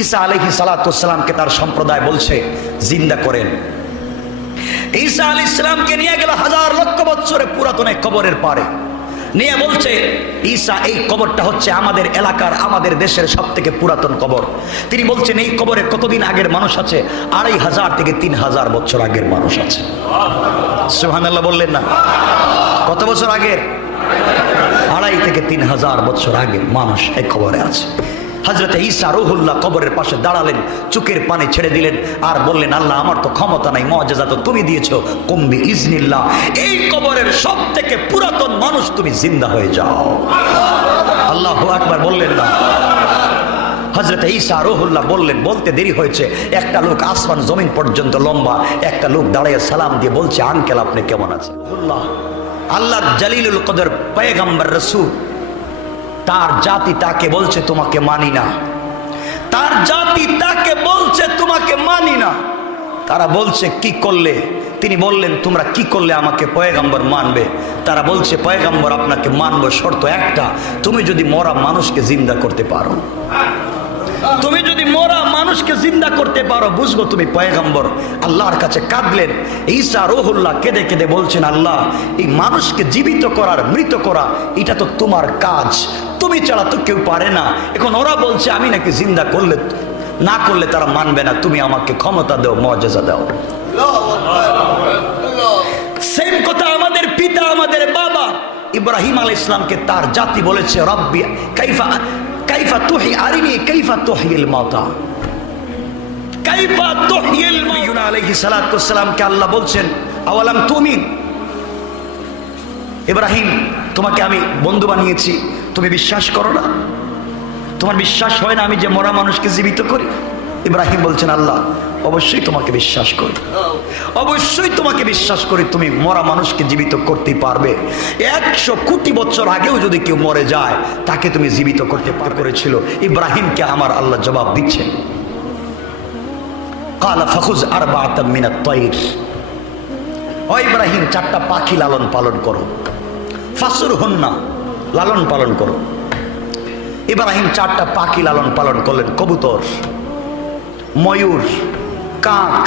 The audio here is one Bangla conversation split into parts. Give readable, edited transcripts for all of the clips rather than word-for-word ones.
ঈসা আলাইহিস সালাতু ওয়াস সালামকে তার সম্প্রদায় বলছে জিন্দা করেন। ঈসা আলাইহিস সালামকে নিয়ে গেল হাজার লক্ষ বছরের পুরাতন এক কবরের পারে, নিয়ে বলছে ঈসা এই কবরটা হচ্ছে আমাদের এলাকার আমাদের দেশের সব থেকে পুরাতন কবর। তিনি বলছেন এই কবরে কতদিন আগের মানুষ আছে? 2500 থেকে 3000 বছর আগের মানুষ আছে। সুবহানাল্লাহ বললেন না? কত বছর আগের? 2.5 থেকে 3000 বছর আগের মানুষ এই কবরে আছে। হযরত ঈসা রূহুল্লাহ কবরের পাশে দাঁড়ালেন, চোখের পানি ছেড়ে দিলেন আর বললেন, আল্লাহ আমার তো ক্ষমতা নাই, মুআজিজা তো তুমি দিয়েছো, কুম বিইজনিল্লাহ, এই কবরের সব থেকে পুরাতন মানুষ তুমি জিন্দা হয়ে যাও। আল্লাহু আকবার বললেন না? হযরত ঈসা রূহুল্লাহ বললেন, বলতে দেরি হয়েছে, একটা লোক আসমান জমিন পর্যন্ত লম্বা, একটা লোক দাঁড়িয়ে সালাম দিয়ে বলছে, আঙ্কেল আপনি কেমন আছেন? আল্লাহর জলিলুল কদর পয়গম্বর রাসূল, তার জাতি তাকে বলছে তোমাকে মানি না, তার জাতি তাকে বলছে তোমাকে মানি না। তারা বলছে কি করলে? তিনি বললেন তোমরা কি করলে আমাকে পয়গম্বর মানবে? তারা বলছে পয়গম্বর আপনাকে মানবো, শর্ত একটা, তুমি যদি মরা মানুষকে জিন্দা করতে পারো, তুমি যদি মরা মানুষকে জিন্দা করতে পারো বুঝবো তুমি পয়গম্বর। আল্লাহর কাছে কাঁদলেন ঈসা রূহুল্লাহ, কেঁদে কেঁদে বলছেন, আল্লাহ এই মানুষকে জীবিত করার, মৃত করা এটা তো তোমার কাজ, তুমি ছাড়া তো কেউ পারে না। এখন ওরা বলছে আমি নাকি জিন্দা করলে না করলে তারা মানবে না, তুমি আমাকে ক্ষমতা দাও, মুআজিজা দাও। সেম কথা আমাদের পিতা, আমাদের বাবা ইব্রাহিম আলাইহিস সালামকে তার জাতি বলেছে, রব্বি কাইফা তুহি আরিনি কাইফা তুহিল মাউতা, কাইফা তুহিল মাউতা। আলাইহিস সালাতু ওয়াস সালামকে আল্লাহ বলছেন, আওয়ালাম তুমিন, ইব্রাহিম তোমাকে আমি বন্ধু বানিয়েছি, তুমি বিশ্বাস করো না? তোমার বিশ্বাস হয় না আমি যে মরা মানুষকে জীবিত করি? ইব্রাহিম বলছেন, আল্লাহ অবশ্যই তোমাকে বিশ্বাস করি, অবশ্যই তোমাকে বিশ্বাস করি, তুমি মরা মানুষকে জীবিত করতে পারবে। 100 কোটি বছর আগেও যদি কেউ মরে যায় তাকে তুমি জীবিত করতে করেছিল। ইব্রাহিমকে আমার আল্লাহ জবাব দিচ্ছেন, ক্বালা ফাখুয আরবাআতাম মিনাত তায়র, ও ইব্রাহিম 4টা পাখি লালন পালন করো, ফাসুরহুন্না, লালন পালন করো। ইব্রাহিম 4টা পাখি লালন পালন করলেন, কবুতর, ময়ূর, কাক,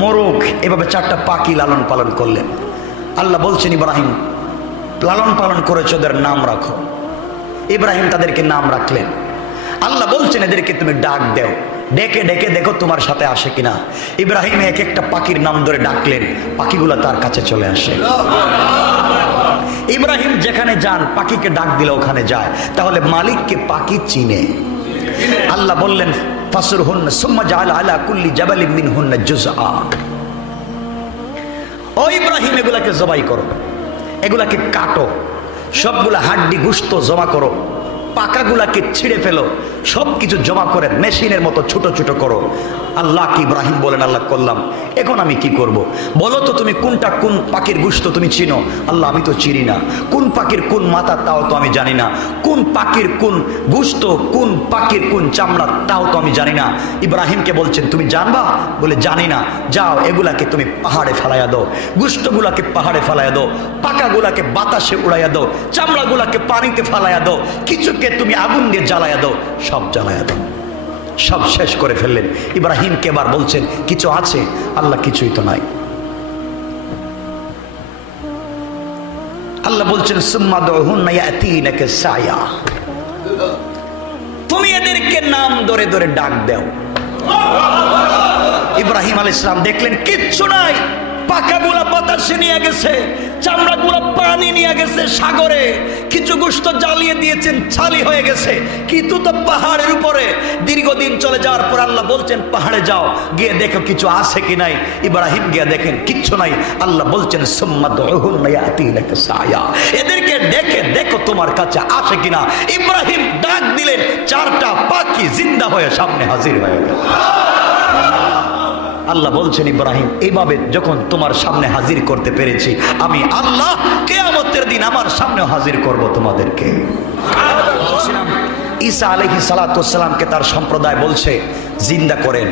মোরগ, এভাবে 4টা পাখি লালন পালন করলেন। আল্লাহ বলছেন ইব্রাহিম লালন পালন করেছে, ওদের নাম রাখো। ইব্রাহিম তাদেরকে নাম রাখলেন। আল্লাহ বলছেন এদেরকে তুমি ডাক দাও, ডেকে ডেকে দেখো তোমার সাথে আসে কিনা। ইব্রাহিম এক একটা পাখির নাম ধরে ডাকলেন, পাখিগুলা তার কাছে চলে আসে। ইব্রাহিম যেখানে যান পাখিকে ডাক দিলে ওখানে যায়, তাহলে মালিককে পাখি চিনে। আল্লাহ বললেন ফাসুরহুন্না সুম্মা জাআলা আলা কুল্লি জাবালিন মিনহুন্না জুজআ, ও ইব্রাহিম এগুলাকে জবাই করো, এগুলাকে কাটো, সবগুলা হাড্ডি গোশত জমা করো, পাকাগুলাকে ছিঁড়ে ফেলো, সবকিছু জমা করে মেশিনের মতো ছোট ছোট করো। আল্লাহ কি ইব্রাহিম বলেন, আল্লাহ করলাম, এখন আমি কি করব? বলো তো তুমি কোনটা কোন পাখির গোশত তুমি চিনো? আল্লাহ আমি তো চিনি না। কোন পাখির কোন মাথা তাও তো আমি জানি না। কোন পাখির কোন গোশত, কোন পাখির কোন চামড়া তাও তো আমি জানি না। ইব্রাহিমকে বলছেন তুমি জানবা? বলে জানি না। যাও এগুলাকে তুমি পাহাড়ে ফেলাইয়া দাও, গোশতগুলাকে পাহাড়ে ফেলাইয়া দাও, পাকাগুলাকে বাতাসে উড়াইয়া দাও, চামড়াগুলাকে পানিতে ফেলাইয়া দাও, কিছুকে তুমি আগুন দিয়ে জ্বালাইয়া দাও, সব জ্বালাইয়া দাও। সব শেষ করে ফেললেন। ইব্রাহিমকে এবার বলছেন কিছু আছে? আল্লাহ কিছুই তো নাই। আল্লাহ বলছেন সুম্মা দুহুন্না ইয়াতিনাকা সায়া, তুমি এদেরকে নাম ধরে ধরে ডাক দাও। ইব্রাহিম আলাইহিস সালাম দেখলেন কিচ্ছু নাই, পাকাগুলা বাতাসে নিয়ে গেছে, চামড়াগুলো পানি নিয়ে গেছে সাগরে, কিছু গোশত জ্বালিয়ে দিয়েছেন, ছালি হয়ে গেছে, কিন্তু তো পাহাড়ের উপরে। দীর্ঘদিন চলে যাওয়ার পর আল্লাহ বলছেন পাহাড়ে যাও, গিয়ে দেখো কিছু আছে কি নাই। ইব্রাহিম গিয়ে দেখেন কিচ্ছু নাই। আল্লাহ বলছেন সুম্মা দুহুন্না ইয়াতিনাকা সায়া, এদেরকে ডেকে দেখো তোমার কাছে আসে কিনা। ইব্রাহিম ডাক দিলেন, 4টা পাখি জিন্দা হয়ে সামনে হাজির হয়ে গেল। আল্লাহ বলছেন ইব্রাহিম এইভাবে যখন তোমার সামনে হাজির করতে পেরেছি, আমি আল্লাহ কিয়ামতের দিন আমার সামনে হাজির করব তোমাদেরকে। ঈসা আলাইহিস সালাতু ওয়াস সালামকে তার সম্প্রদায় বলছে জিন্দা করেন।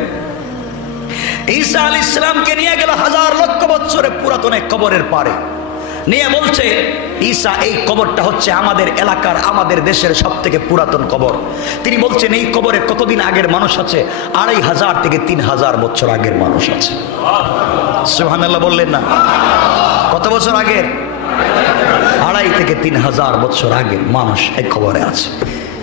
ঈসা আলাইহিস সালামকে নিয়ে গেল হাজার লক্ষ বছরের পুরাতন এক কবরের পারে, নিয়ে বলছে ঈসা এই কবরটা হচ্ছে আমাদের এলাকার আমাদের দেশের সব থেকে পুরাতন কবর। তিনি বলছেন এই কবরে কতদিন আগের মানুষ আছে? 2500 থেকে 3000 বছর আগের মানুষ আছে। সুবহানাল্লাহ বললেন না? কত বছর আগের? 2.5 থেকে 3000 বছর আগের মানুষ এই কবরে আছে।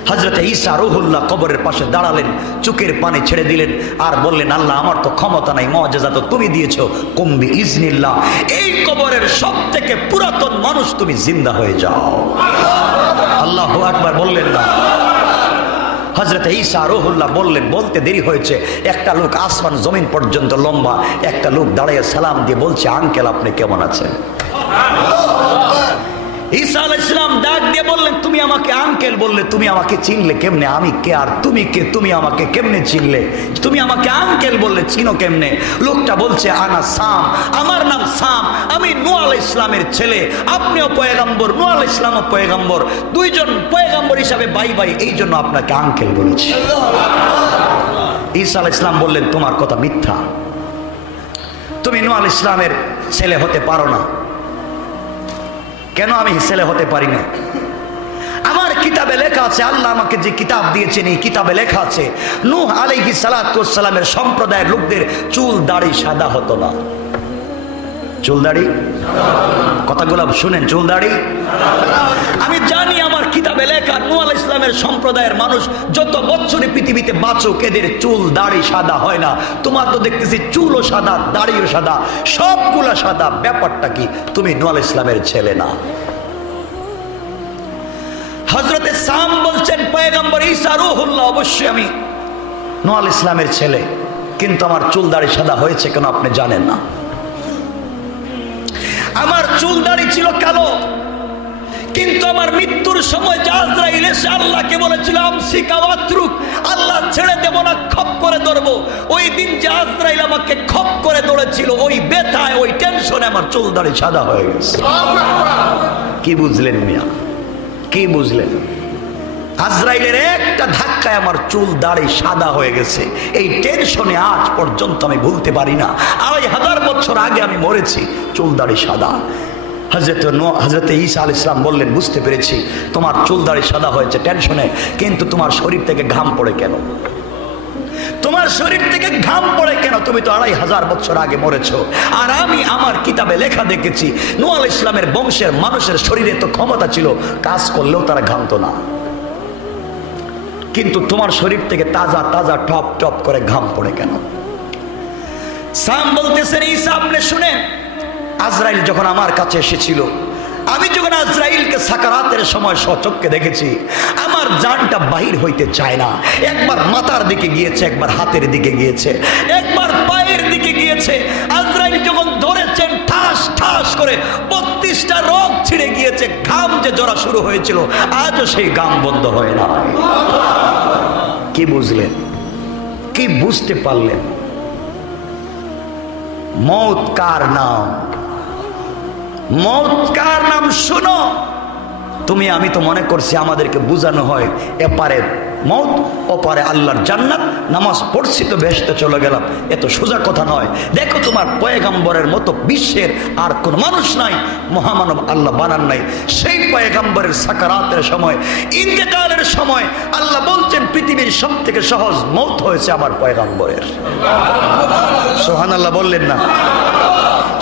হযরতে ঈসা রূহুল্লাহ কবরের পাশে দাঁড়ালেন, চোখের পানি ছেড়ে দিলেন আর বললেন, আল্লাহ আমার তো ক্ষমতা নাই, মুআজিজা তো তুমি দিয়েছো, কুম বিইজনিল্লাহ, এই কবরের সব থেকে পুরাতন মানুষ তুমি জিন্দা হয়ে যাও। আল্লাহু আকবার বললেন না? হযরতে ঈসা রূহুল্লাহ বললেন, বলতে দেরি হয়েছে, একটা লোক আসমান জমিন পর্যন্ত লম্বা, একটা লোক দাঁড়িয়ে সালাম দিয়ে বলছে, আঙ্কেল আপনি কেমন আছেন? ঈসা আলাইহিস সালাম ডাক দিয়ে বললেন, তুমি আমাকে আঙ্কেল বললে, তুমি আমাকে চিনলে কেমনে? আমি কে আর তুমি কে? তুমি আমাকে কেমনে চিনলে? তুমি আমাকে আঙ্কেল বললে, চিনো কেমনে? লোকটা বলছে, আনা সাম, আমার নাম সাম, আমি নূহ আলাইহিস সালামের ছেলে, আপনিও পয়গম্বর, নূহ আলাইহিস সালামও পয়গম্বর, দুইজন পয়গম্বর হিসাবে ভাই ভাই, এই জন্য আপনাকে আঙ্কেল বলেছি। ঈসা আলাইহিস সালাম বললেন, তোমার কথা মিথ্যা, তুমি নূহ আলাইহিস সালামের ছেলে হতে পারো না। কেন আমি ছেলে হতে পারি না? আমার কিতাবে লেখা আছে, আল্লাহ আমাকে যে কিতাব দিয়েছেন এই কিতাবে লেখা আছে নূহ আলাইহিস সালাতু ওয়াস সালামের সম্প্রদায়ের লোকদের চুল দাড়ি সাদা হতো না। চুল দাড়ি, কথাগুলো শুনেন, চুল দাড়ি। আমি জানি আমার কিতাবে লেখা নূহ আলাইহিস সালামের সম্প্রদায়ের মানুষ যত বছরই পৃথিবীতে বাঁচুক এদের চুল দাড়ি সাদা হয় না। তোমার তো দেখতেছি চুলও সাদা, দাড়িও সাদা, সবগুলা সাদা। ব্যাপারটা কি? তুমি নূহ আলাইহিস সালামের ছেলে না। হযরতে সাম বলছেন, পয়গম্বর ঈসা রূহুল্লাহ, অবশ্যই আমি নূহ আলাইহিস সালামের ছেলে, কিন্তু আমার চুল দাড়ি সাদা হয়েছে কেন আপনি জানেন না। আমার চুল দাড়ি ছিল কালো, কিন্তু আমার মৃত্যুর সময় আজরাইল এসে আল্লাহকে বলেছিল, আমসিকা ওয়াতরুক, আল্লাহ ছেড়ে দেব না, খপ করে ধরবো। ওই দিন যে আজরাইল আমাকে খপ করে ধরেছিল, ওই ব্যথায়, ওই টেনশনে আমার চুল দাড়ি সাদা হয়ে গেছে। কি বুঝলেন মিয়া? কি বুঝলেন? আজরাইলের একটা ধাক্কায় আমার চুল দাড়ি সাদা হয়ে গেছে। এই টেনশনে আজ পর্যন্ত আমি ভুলতে পারি না। 2500 বছর আগে আমি মরেছি, চুল দাড়ি সাদা। হযরতে ঈসা আলাইহিস সালাম বললেন, বুঝতে পেরেছি তোমার চুল দাড়ি সাদা হয়েছে টেনশনে, কিন্তু তোমার শরীর থেকে ঘাম পড়ে কেন? তোমার শরীর থেকে ঘাম পড়ে কেন? তুমি তো 2500 বছর আগে মরেছো। আর আমি আমার কিতাবে লেখা দেখেছি নূহ আলাইহিস সালামের বংশের মানুষের শরীরে তো ক্ষমতা ছিল, কাজ করলেও তারা ঘামতো না, কিন্তু তোমার শরীর থেকে তাজা তাজা টপ টপ করে ঘাম পড়ে কেন? সাম বলতেছেন, ঈসা আপনি শুনেন, আজরাইল যখন আমার কাছে এসেছিল, আমি যখন আজরাইলকে সাকারাতের সময় সচক্ষে দেখেছি, আমার জানটা বাহির হইতে চায় না। একবার মাথার দিকে গিয়েছে, একবার হাতের দিকে গিয়েছে, একবার পায়ের দিকে গিয়েছে। আজরাইল যখন ধরেছেন, ঠাস ঠাস করে 32টা রোগ ছিঁড়ে গিয়েছে। ঘাম যে জড়া শুরু হয়েছিল, আজও সেই ঘাম বন্ধ হয় না। কি বুঝলেন? কি বুঝতে পারলেন? মৌত কার নাম? মৌত কার নাম শুনো। তুমি আমি তো মনে করছি আমাদেরকে বুঝানো হয় এপারে মৌত ওপারে আল্লাহর জান্নাত, নামাজ পড়ছি তো বেহেশতে চলে গেলাম, এত সোজা কথা নয়। দেখো তোমার পয়গম্বরের মতো বিশ্বের আর কোন মানুষ নাই, মহামানব আল্লাহ বানান নাই। সেই পয়গম্বরের সাকারাতের সময়, ইন্তেকালের সময় আল্লাহ বলছেন পৃথিবীর সব থেকে সহজ মৌত হয়েছে আমার পয়গম্বরের। সুবহানাল্লাহ বললেন না?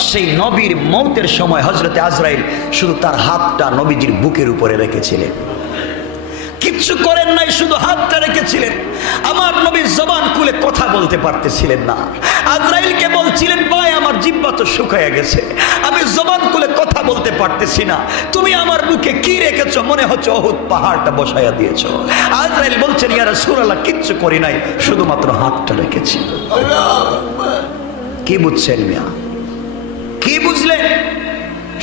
সেই নবীর মৌতের সময় হযরতে আজরাইল শুধু তার হাতটা নবীজির বুকের উপরে রেখেছিলেন, কিচ্ছু করেন নাই, শুধু হাতটা রেখেছিলেন। আমার নবী জবান খুলে কথা বলতে পারতেছিলেন না। আজরাইলকে বলছিলেন, ভাই আমার জিহ্বা তো শুকিয়ে গেছে, আমি জবান খুলে কথা বলতে পারতেছি না, তুমি আমার বুকে কি রেখেছো? মনে হচ্ছে উহুদ পাহাড়টা বসাইয়া দিয়েছো। আজরাইল বলছেন, ইয়া রাসূলুল্লাহ, কিচ্ছু করি নাই, শুধুমাত্র হাতটা রেখেছি। কি বুঝছেন মিয়া? কি বুঝলেন?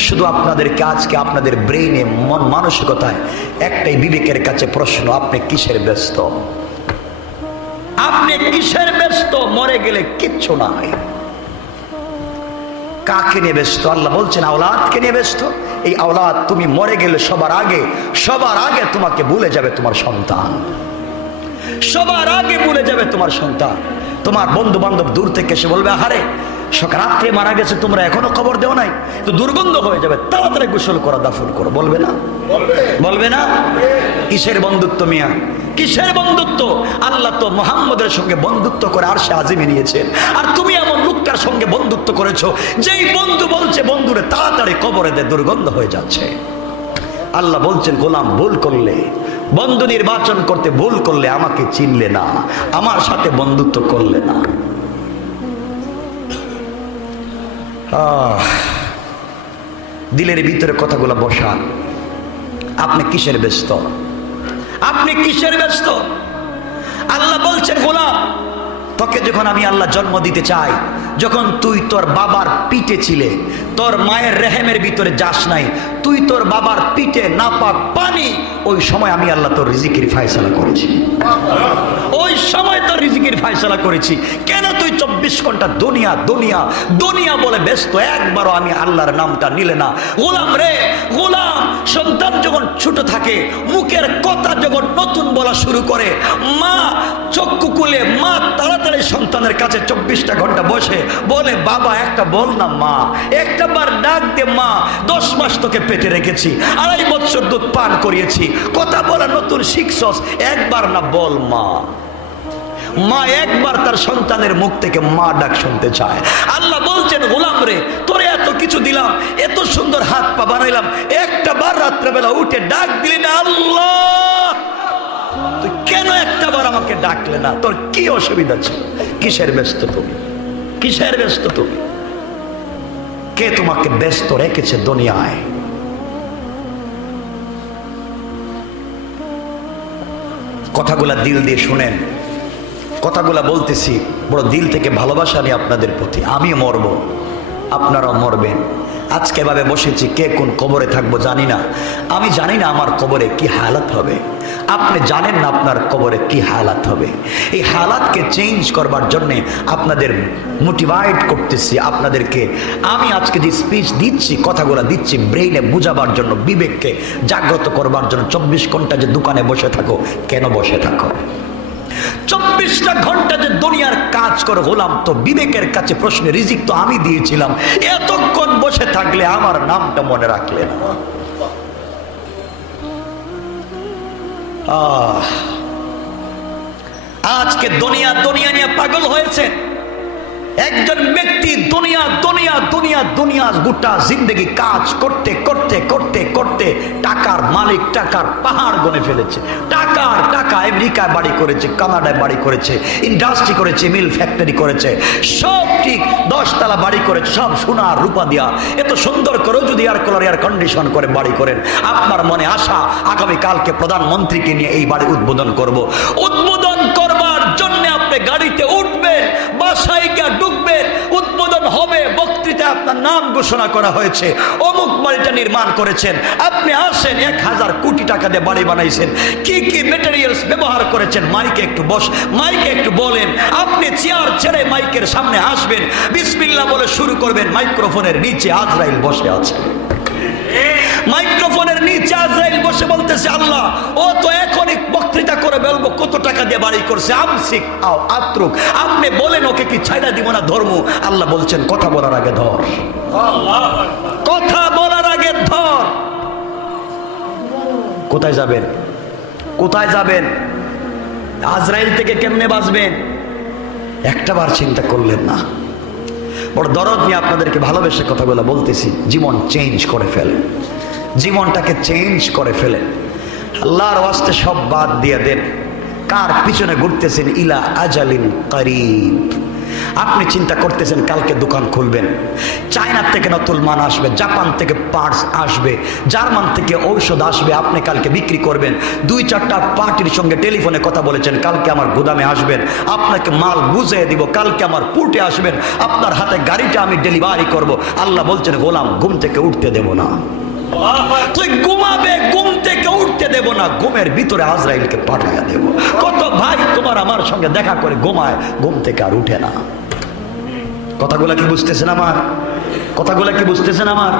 শুধু আপনাদেরকে আজকে আপনাদের ব্রেইনে, মন মানসিকতায় একটাই বিবেকের কাছে প্রশ্ন, আপনি কিসের ব্যস্ত? আপনি কিসের ব্যস্ত? মরে গেলে কিচ্ছু নাই। কাকে নিয়ে ব্যস্ত? আল্লাহ বলছেন আওলাদকে নিয়ে ব্যস্ত। এই আওলাদ তুমি মরে গেলে সবার আগে তোমাকে ভুলে যাবে তোমার সন্তান, সবার আগে ভুলে যাবে তোমার সন্তান। তোমার বন্ধু বান্ধব দূর থেকে এসে বলবে, আহারে রাত্রে মারা গেছে, তোমরা এখনো খবর দেও নাই, তো দুর্গন্ধ হয়ে যাবে, তাড়াতাড়ি গোসল করো, দাফন করো। বলবে না? বলবে না? কিসের বন্ধুত্ব মিয়া, কিসের বন্ধুত্ব? আল্লাহ তো মুহাম্মদের সঙ্গে বন্ধুত্ব করে আরশে আজিমে নিয়েছেন, আর তুমি এমন লোকটার সঙ্গে বন্ধুত্ব করেছো যেই বন্ধু বলছে বন্ধুরে তাড়াতাড়ি কবরে দে, দুর্গন্ধ হয়ে যাচ্ছে। আল্লাহ বলছেন, গোলাম ভুল করলে, বন্ধু নির্বাচন করতে ভুল করলে, আমাকে চিনলে না, আমার সাথে বন্ধুত্ব করলে না। দিলের ভিতরে কথাগুলো বসান। আপনি কিসের ব্যস্ত? আপনি কিসের ব্যস্ত? আল্লাহ বলছেন, গোলাম তোকে যখন আমি আল্লাহ জন্ম দিতে চাই, যখন তুই তোর বাবার পিঠে ছিলে, তোর মায়ের রেহেমের ভিতরে যাস নাই, তুই তোর বাবার পিঠে নাপাক পানি, ওই সময় আমি আল্লাহ তোর রিজিকের ফয়সালা করেছি। ওই সময় তোর রিজিকের ফয়সালা করেছি। কেন তুই 24 ঘন্টা দুনিয়া দুনিয়া দুনিয়া বলে ব্যস্ত, একবারও আমি আল্লাহর নামটা নিলে না? গোলাম রে গোলাম, সন্তান যখন ছোট থাকে, মুখের কথা যখন নতুন বলা শুরু করে, মা চক্ষু খুলে, মা তাড়াতাড়ি সন্তানের কাছে 24টা ঘন্টা বসে বলে, বাবা একটা বল না মা, একটা বার ডাক দে মা, 10 মাস তোকে পেটে রেখেছি, 2.5 বছর দুধ পান করিয়েছি, কথা বলা নতুন শিখছস, একবার না বল মা। মা একবার তার সন্তানের মুখ থেকে মা ডাক শুনতে চায়। আল্লাহ বলছেন, গোলাম রে তোরে এত কিছু দিলাম, এত সুন্দর হাত পা বানাইলাম, একটা বার রাত্রেবেলা উঠে ডাক দিলি না আল্লাহ? তুই কেন একটা বার আমাকে ডাকলে না? তোর কি অসুবিধা ছিল? কিসের ব্যস্ত তুমি? কিসের ব্যস্ত তুমি? কে তোমাকে ব্যস্ত রেখেছে দুনিয়ায়? কথাগুলা দিল দিয়ে শুনেন, কথাগুলা বলতেছি বড় দিল থেকে ভালোবাসা নিয়ে আপনাদের প্রতি। আমিও মরবো, আপনারাও মরবেন। আজকে এভাবে বসেছি, কে কোন কবরে থাকবো জানি না। আমি জানি না আমার কবরে কি হালাত হবে, আপনি জানেন না আপনার কবরে কি হালাত হবে। এই হালাতকে চেঞ্জ করবার জন্যে আপনাদের মোটিভেট করতেছি। আপনাদেরকে আমি আজকে যে স্পিচ দিচ্ছি, কথাগুলো দিচ্ছি ব্রেইনে বুঝাবার জন্য, বিবেককে জাগ্রত করবার জন্য। 24 ঘন্টা যে দোকানে বসে থাকো, কেন বসে থাকো? 24টা ঘন্টা যে দুনিয়ার কাজ করে, গোলাম তো বিবেকের কাছে প্রশ্নে রিজিক তো আমি দিয়েছিলাম, এতক্ষণ বসে থাকলে আমার নামটা মনে রাখলে না। আজকে দুনিয়া দুনিয়া নিয়ে পাগল হয়েছে একজন ব্যক্তি। দুনিয়া দুনিয়া দুনিয়া দুনিয়া গোটা জিন্দগি কাজ করতে করতে করতে করতে টাকার মালিক, টাকার পাহাড় গনে ফেলেছে। টাকার টাকা, আমেরিকায় বাড়ি করেছে, কানাডায় বাড়ি করেছে, ইন্ডাস্ট্রি করেছে, মিল ফ্যাক্টরি করেছে, সব ঠিক 10 তলা বাড়ি করেছে, সব সোনা রূপা দিয়া। এত সুন্দর করেও যদি এয়ার কন্ডিশন করে বাড়ি করেন, আপনার মনে আশা আগামীকালকে প্রধানমন্ত্রীকে নিয়ে এই বাড়ি উদ্বোধন করব। উদ্বোধন করবার জন্য আপনি গাড়িতে উঠবেন, বাসায় গিয়ে ঢুকবেন, উদ্বোধন হবে, বক্তৃতা আপনার নাম ঘোষণা করা হয়েছে, অমুক বাড়িটা নির্মাণ করেছেন। আপনি আসেন, 1000 কোটি টাকা দিয়ে বাড়ি বানাইছেন, কি কি ম্যাটেরিয়ালস ব্যবহার করেছেন, মাইকে একটু মাইকে একটু বলেন। আপনি চেয়ার ছেড়ে মাইকের সামনে আসবেন, বিসমিল্লাহ বলে শুরু করবেন। মাইক্রোফোনের নিচে আজরাইল বসে আছে, মাইক্রোফোনের নিচে আজরাইল বসে বলতেছে, আল্লাহ ও তো এখনই বক্তৃতা করে বলবো কত টাকা দিয়ে বাড়ি করছে, আমসিক আও আত্রুক। আপনি বলেন ওকে কি ছাইড়া দিব না ধর্ম? আল্লাহ বলছেন, কথা বলার আগে ধর, কথা বলার আগে ধর। কোথায় যাবেন? কোথায় যাবেন? আজরাইল থেকে কেমনে বাঁচবেন? একটাবার চিন্তা করলেন না? বড় দরদ নিয়ে আপনাদেরকে ভালোবেসে কথাগুলো বলতেছি। জীবন চেঞ্জ করে ফেলেন, জীবনটাকে চেঞ্জ করে ফেলেন। আল্লাহর ওয়াস্তে সব বাদ দিয়ে দেন। কার পিছনে ঘুরতেছেন? ইলা আজালিন করিব। আপনি চিন্তা করতেছেন কালকে দোকান খুলবেন, চায়না থেকে নতুন মাল আসবে, জাপান থেকে পার্টস আসবে, জার্মান থেকে ঔষধ আসবে, আপনি কালকে বিক্রি করবেন। 2-4টা পার্টির সঙ্গে টেলিফোনে কথা বলেছেন, কালকে আমার গুদামে আসবেন, আপনাকে মাল বুঝিয়ে দিব, কালকে আমার পুটে আসবেন, আপনার হাতে গাড়িটা আমি ডেলিভারি করব। আল্লাহ বলছেন, গোলাম ঘুম থেকে উঠতে দেব না, তুই ঘুমাবে, ঘুম থেকে উঠতে দেব না, ঘুমের ভিতরে আজরাইলকে পাঠিয়ে দেব। কত ভাই তোমার আমার সঙ্গে দেখা করে ঘুমায়, ঘুম থেকে আর উঠে না। কথাগুলা কি বুঝতেছেন আমার? কথাগুলা কি বুঝতেছেন আমার?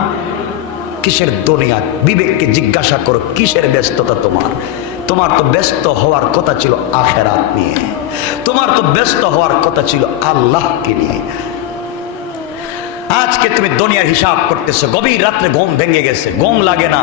কিসের দুনিয়া? বিবেককে জিজ্ঞাসা করো, কিসের ব্যস্ততা তোমার? তোমার তো ব্যস্ত হওয়ার কথা ছিল আখেরাত নিয়ে, তোমার তো ব্যস্ত হওয়ার কথা ছিল আল্লাহকে নিয়ে। আজকে তুমি দুনিয়ার হিসাব করতেছো, গভীর রাত্রে ঘুম ভেঙে গেছে, ঘুম লাগে না,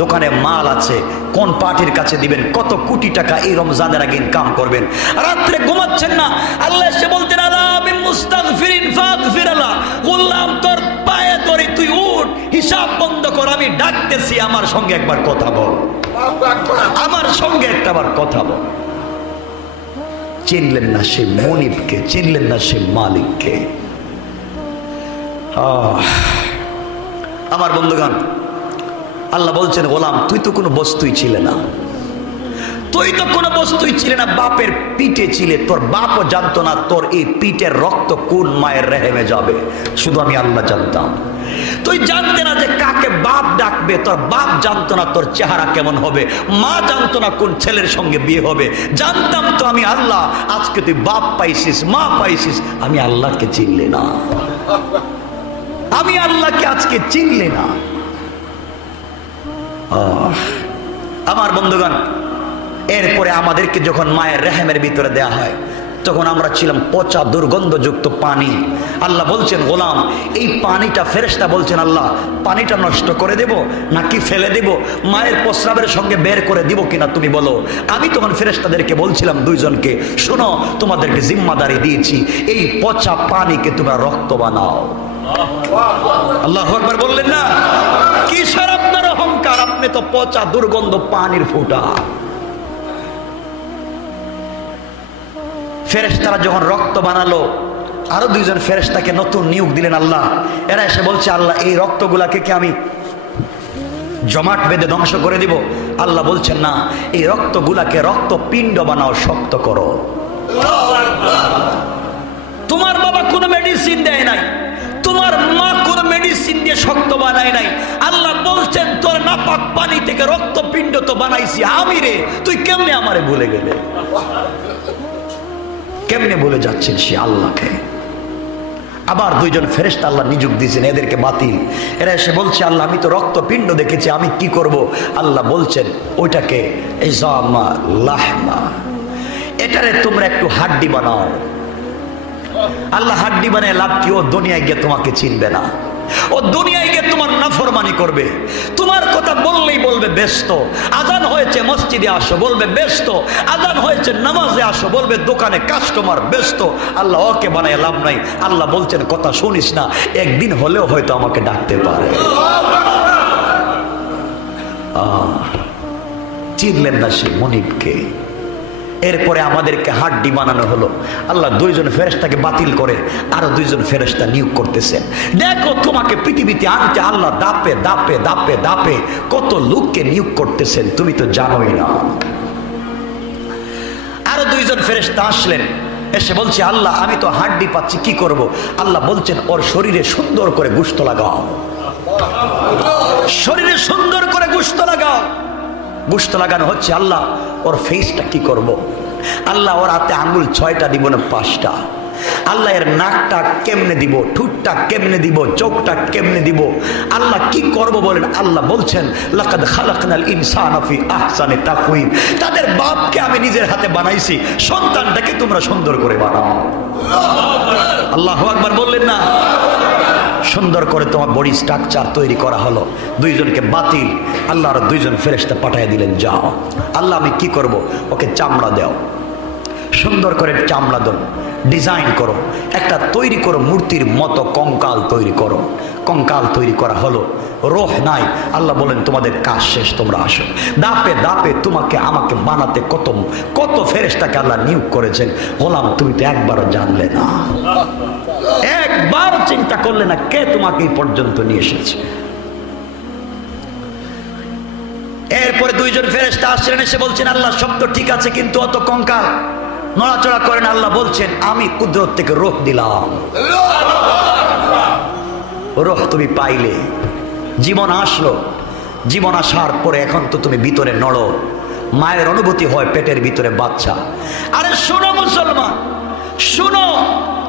দোকানে মাল আছে, কোন পার্টির কাছে দিবেন, কত কোটি টাকা এই রমজানের আগে ইনকাম করবেন, রাত্রে ঘুমাচ্ছেন না। আল্লাহ এসে বলতেন আলা মিন মুস্তাগফিরিন ফাগফির আলা, বললাম তোর পায়ে ধরে তুই উঠ, হিসাব বন্ধ কর, আমি ডাকতেছি, আমার সঙ্গে একবার কথা বল, আমার সঙ্গে একটাবার কথা বল। চিনলেন না সে মনিবকে, চিনলেন না সে মালিককে। আমার বন্ধুগণ, আল্লাহ বলছেন গোলাম তুই তো কোনো বস্তুই ছিলে না, তুই তো কোনো বস্তুই ছিলে না, বাপের পিঠে ছিলে, তোর বাপও জানতো না তোর এই পিঠের রক্ত কোন মায়ের রেহেমে যাবে, শুধু আমি আল্লাহ জানতাম। তুই জানতে না যে কাকে বাপ ডাকবে, তোর বাপ জানতো না তোর চেহারা কেমন হবে, মা জানতো না কোন ছেলের সঙ্গে বিয়ে হবে, জানতাম তো আমি আল্লাহ। আজকে তুই বাপ পাইছিস, মা পাইছিস, আমি আল্লাহকে চিনলে না, আমি আল্লাহকে আজকে চিনলে না। আমার বন্ধুগণ, এরপরে আমাদেরকে যখন মায়ের রেহেমের ভিতরে দেয়া হয়, তখন আমরা ছিলাম পচা দুর্গন্ধযুক্ত পানি। আল্লাহ বলছেন গোলাম এই পানিটা, ফেরেশতা বলছেন আল্লাহ পানিটা নষ্ট করে দেব নাকি ফেলে দেব, মায়ের প্রস্রাবের সঙ্গে বের করে দিব কিনা তুমি বলো। আমি তখন ফেরেশতাদেরকে বলছিলাম দুইজনকে, শোনো তোমাদেরকে জিম্মাদারি দিয়েছি, এই পচা পানিকে তোমরা রক্ত বানাও। আল্লাহু আকবার বললেন না? কিসের আপনার অহংকার, আপনি তো পচা দুর্গন্ধ পানির ফুটা। ফেরেশতারা যখন রক্ত বানালো, আরো দুইজন ফেরেশতাকে নতুন নিয়োগ দিলেন আল্লাহ। এরা এসে বলছে আল্লাহ এই রক্তগুলাকে কি আমি জমাট বেঁধে ধ্বংস করে দিব? আল্লাহ বলছেন না, এই রক্তগুলাকে রক্ত পিণ্ড বানাও, শক্ত করো। তোমার বাবা কোনো মেডিসিন দেয় নাই, তোমার মা কোন মেডিসিন দিয়ে শক্ত বানায় নাই। আল্লাহ বলছেন তোর নাপাক পানি থেকে রক্তপিণ্ড তো বানাইছি আমি রে, তুই কেমনে আমারে ভুলে গেলে? কেমনে ভুলে যাচ্ছেন সে আল্লাহকে? আবার দুইজন ফেরেশতা আল্লাহ নিযুক্ত দিয়েছেন, এদেরকে বাতিল। এরা এসে বলছে আল্লাহ আমি তো রক্তপিণ্ড দেখেছি, আমি কি করব? আল্লাহ বলছেন ওইটাকে ইজামা লাহমা, এটারে তোমরা একটু হাড্ডি বানাও। আল্লাহ হাড্ডি বানায় লাভ কি? ও দুনিয়ায় গিয়ে তোমাকে চিনবে না, ও দুনিয়ায় গিয়ে তোমার নাফরমানি করবে, তোমার কথা বললেই বলবে ব্যস্ত, আজান হয়েছে মসজিদে আসো বলবে ব্যস্ত, আজান হয়েছে নামাজে আসো বলবে দোকানে কাস্টমার ব্যস্ত। আল্লাহ ওকে বানায় লাভ নাই। আল্লাহ বলছেন কথা শুনিস না, একদিন হলেও হয়তো আমাকে ডাকতে পারে। চিনলেন না সে মনিবকে। এরপরে আমাদেরকে হাড্ডি বানানো হলো। আল্লাহ দুইজন ফেরেশতাকে বাতিল করে আরো দুইজন ফেরেশতা নিয়োগ করতেছেন। দেখো তোমাকে পৃথিবীতে আনতে আল্লাহ দাপে দাপে দাপে দাপে কত লোককে নিয়োগ করতেছেন, তুমি তো জানোই না। আরো দুইজন ফেরেশতা আসলেন, এসে বলছে আল্লাহ আমি তো হাড্ডি পাচ্ছি, কি করব? আল্লাহ বলছেন ওর শরীরে সুন্দর করে গোশত লাগাও, শরীরে সুন্দর করে গোশত লাগাও। গোশত লাগানো হচ্ছে। আল্লাহ ওর ফেসটা কি করব? আল্লাহ ওর হাতে আঙ্গুল 6টা দিব না 5টা? আল্লাহ এর নাকটা কেমনে দিব, ঠোঁটটা কেমনে দিব, চোখটা কেমনে দিব? আল্লাহ কি করব বলেন? আল্লাহ বলছেন লাকাদ খালাকনাল ইনসানা ফি আহসানি তাকওয়িম, তাদের বাপকে আমি নিজের হাতে বানাইছি, সন্তানটাকে তোমরা সুন্দর করে বানাও। আল্লাহু আকবার বললেন না? সুন্দর করে তোমার বডি স্ট্রাকচার তৈরি করা হলো। দুইজনকে বাতিল। আল্লাহর দুইজন ফেরেশতা পাঠিয়ে দিলেন, যাও। আল্লাহ আমি কি করব? ওকে চামড়া দাও, সুন্দর করে চামড়া দাও, ডিজাইন করো, একটা তৈরি করো, মূর্তির মতো কঙ্কাল তৈরি করো। কঙ্কাল তৈরি করা হলো, রোহ নাই। আল্লাহ বলেন তোমাদের কাজ শেষ, তোমরা আসো। দাপে দাপে তোমাকে আমাকে বানাতে কত কত ফেরেশতাকে আল্লাহ নিয়োগ করেছেন। গোলাম তুমি তো একবারও জানলে না, একবার চিন্তা করলে না কে তোমাকে এই পর্যন্ত নিয়ে এসেছে। এরপরে দুইজন ফেরেশতা আসলেন, এসে বলছেন আল্লাহ সব তো ঠিক আছে, কিন্তু অত কঙ্কাল নড়াচড়া করেন। আল্লাহ বলছেন আমি কুদরত থেকে রূহ দিলাম, রূহ তুমি পাইলে, জীবন আসলো। জীবন আসার পরে এখন তো তুমি ভিতরে নড়ো, মায়ের অনুভূতি হয় পেটের ভিতরে বাচ্চা। আরে শোনো মুসলমান, শোনো,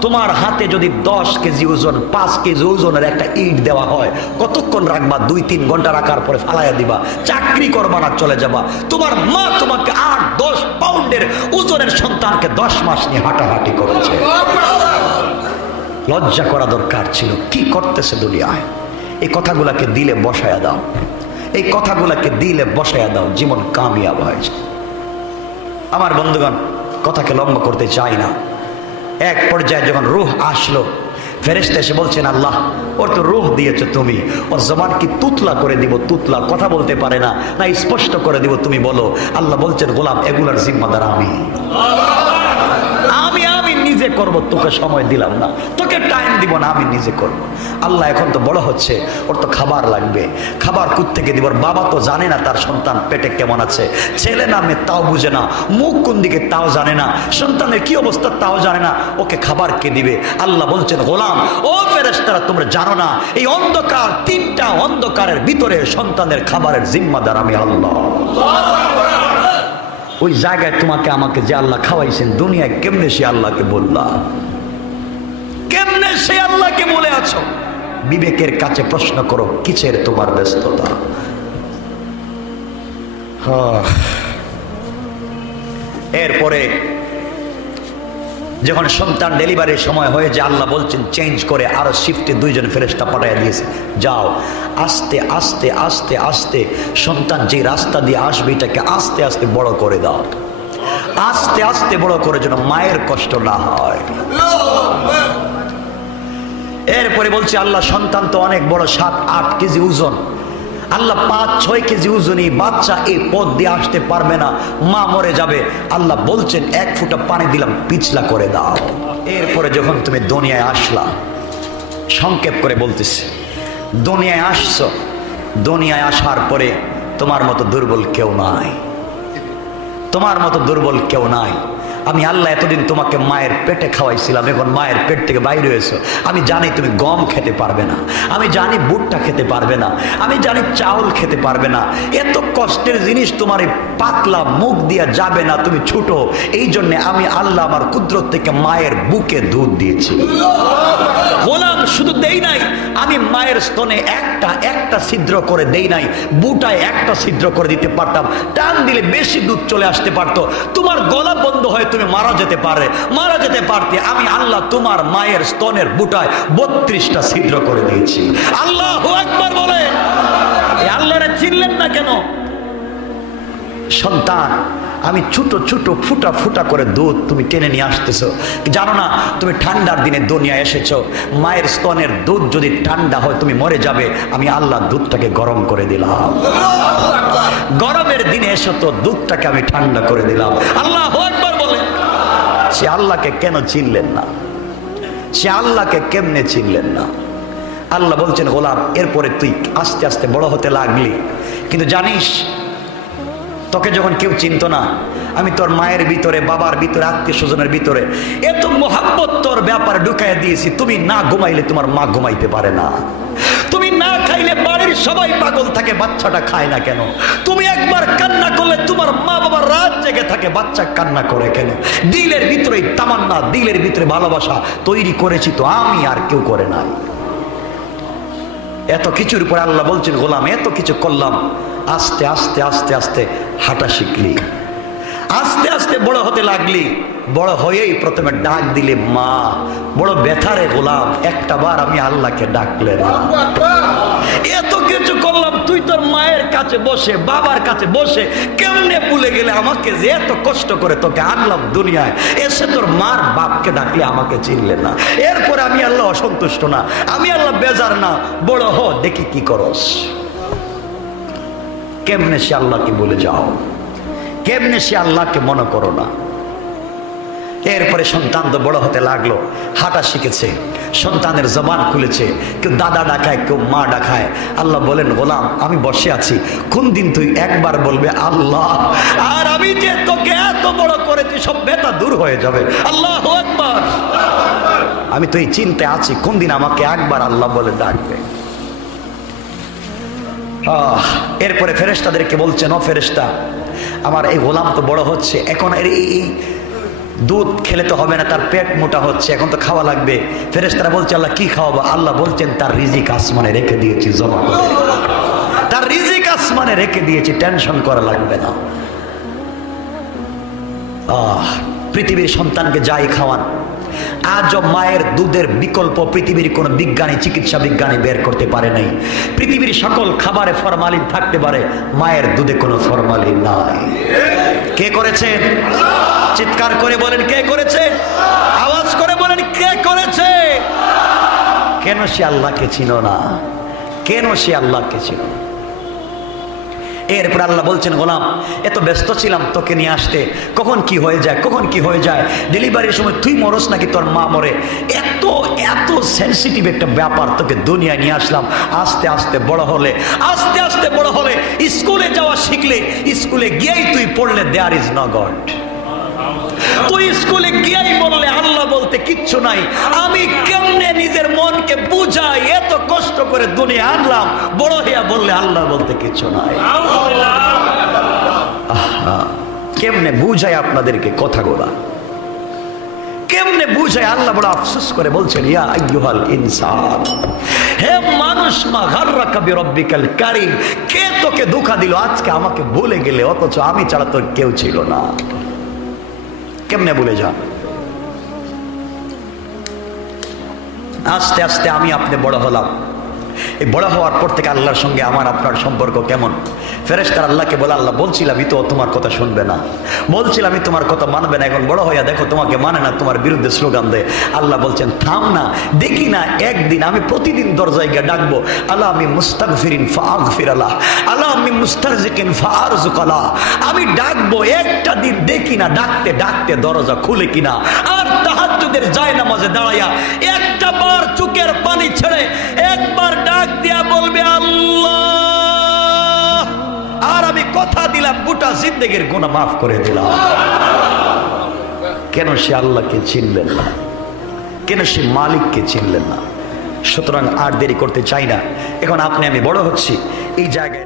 তোমার হাতে যদি 10 কেজি ওজন, 5 কেজি ওজনের একটা ইট দেওয়া হয়, কতক্ষণ রাখবা? 2-3 ঘন্টা রাখার পরে ফালাইয়া দিবা, চাকরি করবা না, চলে যাবা। তোমার মা তোমাকে 8-10 পাউন্ডের ওজনের সন্তানকে 10 মাস নিয়ে হাঁটাহাঁটি করেছে। লজ্জা করা দরকার ছিল। কি করতেছে দুনিয়ায়? এই কথাগুলাকে দিলে বসায়া দাও, এই কথাগুলাকে দিলে বসায়া দাও, জীবন কামিয়াব হয়েছে। আমার বন্ধুগণ, কথাকে লম্বা করতে চাই না। এক পর্যায়ে যখন রূহ আসলো, ফেরেশতা এসে বলছেন, আল্লাহ ওর তো রূহ দিয়েছো তুমি, ওর জবান কি তুতলা করে দিব? তুতলা, কথা বলতে পারে না, না স্পষ্ট করে দিব? তুমি বলো। আল্লাহ বলছেন, গোলাম এগুলার জিম্মাদার আমি নিজে করব, তোকে সময় দিলাম না, তোকে টাইম দিব না, আমি নিজে করব। আল্লাহ এখন তো বড় হচ্ছে, ওর তো খাবার লাগবে, খাবার কোত্থেকে দিব? ওর বাবা তো জানে না তার সন্তান পেটে কেমন আছে, ছেলে না মেয়ে তাও বুঝে না, মুখ কোন দিকে তাও জানে না, সন্তানের কি অবস্থা তাও জানে না, ওকে খাবার কে দিবে? আল্লাহ বলছেন, গোলাম ও ফেরেশতারা তোমরা জানো না, এই অন্ধকার, তিনটা অন্ধকারের ভিতরে সন্তানের খাবারের জিম্মাদার আমি আল্লাহ। ওই জায়গায় তোমাকে আমাকে যে আল্লাহ খাওয়াইছেন, দুনিয়ায় কেমনে সে আল্লাহকে বললা? কেমনে সে আল্লাহকে বলে আছো? বিবেকের কাছে প্রশ্ন করো, কিসের তোমার ব্যস্ততা? এরপরে যখন সন্তান ডেলিভারির সময় হয়ে যায়, আল্লাহ বলছেন চেঞ্জ করে আরো শিফটে দুইজন ফেরেশতা পাঠাইয়া দিয়েছে, যাও আস্তে আস্তে আস্তে আস্তে সন্তান যে রাস্তা দিয়ে আসবে এটাকে আস্তে আস্তে বড় করে দাও, আস্তে আস্তে বড় করে, যেন মায়ের কষ্ট না হয়। এরপরে বলছে আল্লাহ, সন্তান তো অনেক বড়, 7-8 কেজি ওজন, আল্লাহ 5-6 কেজি ওজনই বাচ্চা এই পথ দিয়ে আসতে পারবে না, মা মরে যাবে। আল্লাহ বলছেন 1 ফোঁটা পানি দিলাম, পিছলা করে দাও। এরপরে যখন তুমি দুনিয়ায় আসলা, সংক্ষেপ করে বলতেছি, দুনিয়ায় আসছো, দুনিয়ায় আসার পরে তোমার মতো দুর্বল কেউ নাই, তোমার মতো দুর্বল কেউ নাই। আমি আল্লাহ এতদিন তোমাকে মায়ের পেটে খাওয়াইছিলাম, এখন মায়ের পেট থেকে বাইরে হয়েছো। আমি জানি তুমি গম খেতে পারবে না, আমি জানি ভুট্টা খেতে পারবে না, আমি জানি চাউল খেতে পারবে না, এত কষ্টের জিনিস তোমার এই পাতলা মুখ দিয়া যাবে না, তুমি ছোট। এই জন্য আমি আল্লাহ আমার কুদরত থেকে মায়ের বুকে দুধ দিয়েছি। গোলাম শুধু দেই নাই, আমি মায়ের স্তনে একটা ছিদ্র করে দেই নাই, বুটায় একটা ছিদ্র করে দিতে পারতাম, টান দিলে বেশি দুধ চলে আসতে পারতো, তোমার গলা বন্ধ হয়ে তুমি মারা যেতে পারতে। আমি আল্লাহ তোমার মায়ের স্তনের বুটায় 32টা ছিদ্র করে দিয়েছি। আল্লাহু আকবার বলে। আল্লাহরে চিনলেন না কেন? সন্তান, আমি ছোট ছোট ফুটা ফুটা করে দুধ তুমি টেনে নিয়ে আসতেছো, জানো না তুমি ঠান্ডার দিনে দুনিয়া এসেছো, মায়ের স্তনের দুধ যদি ঠান্ডা হয় তুমি মরে যাবে, আমি আল্লাহ দুধটাকে গরম করে দিলাম। গরমের দিনে এসো তো দুধটাকে আমি ঠান্ডা করে দিলাম। আল্লাহু আকবার বলে। সে আল্লাহকে কেন চিনলেন না? সে আল্লাহকে কেমনে চিনলেন না? আল্লাহ বলছেন, গোলাম এরপরে তুই আস্তে আস্তে বড় হতে লাগলি, কিন্তু জানিস তোকে যখন কেউ চিনত না, আমি তোর মায়ের ভিতরে, বাবার ভিতরে, আত্মীয় স্বজনের ভিতরে এত মোহাব্বত তোর ব্যাপারে ঢুকাইয়া দিয়েছি, তুমি না ঘুমাইলে তোমার মা ঘুমাইতে পারে না, তুমি না খাইলে বাড়ির সবাই পাগল থাকে, বাচ্চাটা খায় না কেন? তুমি একবার কান্না করলে তোমার মা বাবা রাত জেগে থাকে, বাচ্চা কান্না করে কেন? দিলের ভিতরে তামান্না, দিলের ভিতরে ভালোবাসা তৈরি করেছি তো আমি, আর কেউ করে নাই। এত কিছুর উপরে আল্লাহ বলছেন, গোলাম এত কিছু করলাম, আস্তে আস্তে আস্তে আস্তে হাঁটা শিখলি, আস্তে আস্তে বড় হতে লাগলি, বড় হয়েই প্রথমে ডাক দিলে মা, বড় ব্যথারে গোলাম, একটা বার আমি আল্লাহকে ডাকলে না। এত কিছু করলাম, তুই তোর মায়ের কাছে বসে, বাবার কাছে বসে কেমনে ভুলে গেলে আমাকে, যে এত কষ্ট করে তোকে আনলাম দুনিয়ায়, এসে তোর মার বাপকে ডাকলে আমাকে চিনলে না। এরপরে আমি আল্লাহ অসন্তুষ্ট না, আমি আল্লাহ বেজার না, বড় হ দেখি কি করস। কেমনে সে আল্লাহকে বলে যাও, কেমনে সে আল্লাহকে মনে করো না। এরপরে সন্তান তো বড় হতে লাগলো, হাঁটা শিখেছে, সন্তানের জবান খুলেছে, কেউ দাদা ডাকায়, কেউ মা ডাকায়। আল্লাহ বলেন, গোলাম আমি বসে আছি, কোন দিন তুই একবার বলবে আল্লাহ, আর আমি যে তোকে এত বড় করেছি সব ব্যথা দূর হয়ে যাবে। আল্লাহু আকবার। আমি তো এই চিন্তায় আছি, কোন দিন আমাকে একবার আল্লাহ বলে ডাকবে। এরপরে ফেরেশতাদেরকে বলছেন, ও ফেরেশতা, আমার এই গোলাম তো বড় হচ্ছে, এখন এই দুধ খেলে তো হবে না, তার পেট মোটা হচ্ছে, এখন তো খাওয়া লাগবে। ফেরেশতারা বলছে, আল্লাহ কি খাওয়াবো? আল্লাহ বলছেন, তার রিজিক আসমানে রেখে দিয়েছি, জমা করে, তার রিজিক আসমানে রেখে দিয়েছি, টেনশন করা লাগবে না। পৃথিবীর সন্তানকে যাই খাওয়ান, আজও মায়ের দুধের বিকল্প পৃথিবীর কোনো বিজ্ঞানী, চিকিৎসা বিজ্ঞানী বের করতে পারে নাই। পৃথিবীর সকল খাবারে ফরমালিন থাকতে পারে, মায়ের দুধে কোনো ফরমালিন নাই। কে করেছেন? চিৎকার করে বলেন কে করেছে? আওয়াজ করে বলেন কে করেছে? কেন সে আল্লাহকে ছিল না? কেন সে আল্লাহকে ছিল? এরপর আল্লাহ বলছেন, গোলাম এত ব্যস্ত ছিলাম তোকে নিয়ে আসতে, কখন কি হয়ে যায়, কখন কি হয়ে যায়, ডেলিভারির সময় তুই মরস নাকি তোর মা মরে, এত এত সেন্সিটিভ একটা ব্যাপার, তোকে দুনিয়ায় নিয়ে আসলাম। আস্তে আস্তে বড় হলে, আস্তে আস্তে বড় হলে, স্কুলে যাওয়া শিখলে, স্কুলে গিয়েই তুই পড়লে দেয়ার ইজ নো গড। তুই স্কুলে গিয়েই বললে আল্লাহ বলতে কিচ্ছু নাই। আমি কেমনে নিজের মনকে বুঝাই, এত কষ্ট করে দুনিয়া আনলাম, বড় হইয়া বললে আল্লাহ বলতে কিচ্ছু নাই। কেমনে বুঝাই আপনাদেরকে কথাগুলা, কেমনে বুঝাই? আল্লাহ বড় আফসোস করে বলছেন, ইয়া আইয়ুহাল ইনসান, হে মানুষ, মা গাররাকা বিরব্বিকাল কারীম, কে তোকে ধোঁকা দিল? আজকে আমাকে ভুলে গেলে, অথচ আমি ছাড়া তোর কেউ ছিল না। কেমনে ভুলে যান? আস্তে আস্তে আমি আপনি বড় হলাম। এই বড় হওয়ার পর থেকে আল্লাহর সঙ্গে আমার আপনার সম্পর্ক কেমন? ফেরেশতারা আল্লাহকে বলে, আল্লাহ বলছিলামই তো তোমার কথা শুনবে না, বলছিলামই তোমার কথা মানবে না, এখন বড় হইয়া দেখো তোমাকে মানে না, তোমার বিরুদ্ধে স্লোগান দেয়। আল্লাহ বলছেন, থাম না, দেখি না একদিন আমি প্রতিদিন দরজায় গিয়ে ডাকবো, আল্লাহ আমি মুস্তাগফিরিন ফাগফির আলাহ, আল্লাহ আমি মুস্তারজিকিন ফারজুক আলাহ। আমি ডাকবো, একটা দিন দেখি না ডাকতে ডাকতে দরজা খুলে কিনা। আর তাহাজ্জুদের জায়নামাজে দাঁড়াইয়া একটা বার চোখের পানি ছেড়ে একবার ডাক দিয়া বলবে আল্লাহ, আর আমি কথা দিলাম গোটা জিন্দেগির গুনাহ মাফ করে দিলাম। কেন সে আল্লাহকে চিনলেন না? কেন সে মালিককে চিনলেন না? সুতরাং আর দেরি করতে চাই না, এখন আপনি আমি বড় হচ্ছি, এই জায়গায়